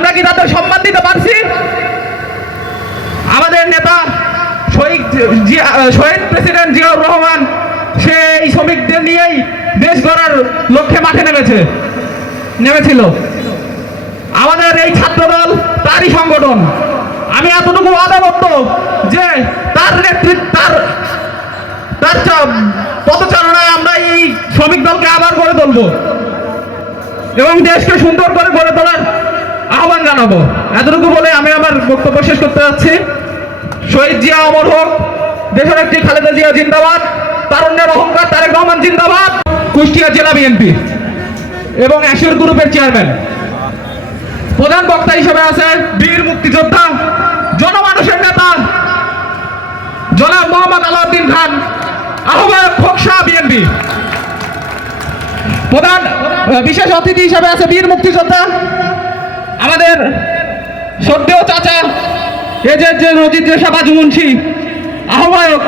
আমরা কি তাদের সম্মান দিতে পারছি? আমাদের নেতা শহীদ প্রেসিডেন্ট জিয়াউর রহমান সে এই শ্রমিকদের নিয়েই দেশ গড়ার লক্ষ্যে মাঠে নেমেছিল। আমাদের এই ছাত্রদল তারই সংগঠন। আমি এতটুকু আদাবদ্ধ যে তার নেতৃত্ব তার পদচারণায় আমরা এই শ্রমিক দলকে আবার গড়ে তুলব এবং দেশকে সুন্দর করে গড়ে তোলার আহ্বান জানাবো। এতটুকু বলে আমি আমার বক্তব্য শেষ করতে যাচ্ছি। শহীদ জিয়া অমর হোক, দেশনেত্রী খালেদা জিয়া জিন্দাবাদ, তারুণ্যের অহংকার তারেক রহমান জিন্দাবাদ। কুষ্টিয়া জেলা বিএনপি এবং অ্যাশিওর গ্রুপের চেয়ারম্যান। প্রধান বক্তা হিসেবে আছেন বীর মুক্তিযোদ্ধা, জনমানুষের নেতা জনাব মোহাম্মদ আলাউদ্দিন খান, আহ্বায়ক খোকসা বিএনপি। প্রধান বিশেষ অতিথি হিসেবে আছে বীর মুক্তিযোদ্ধা আমাদের শ্রদ্ধেয় চাচা এজেড নজির রেশা বাজু মুন্সি, আহ্বায়ক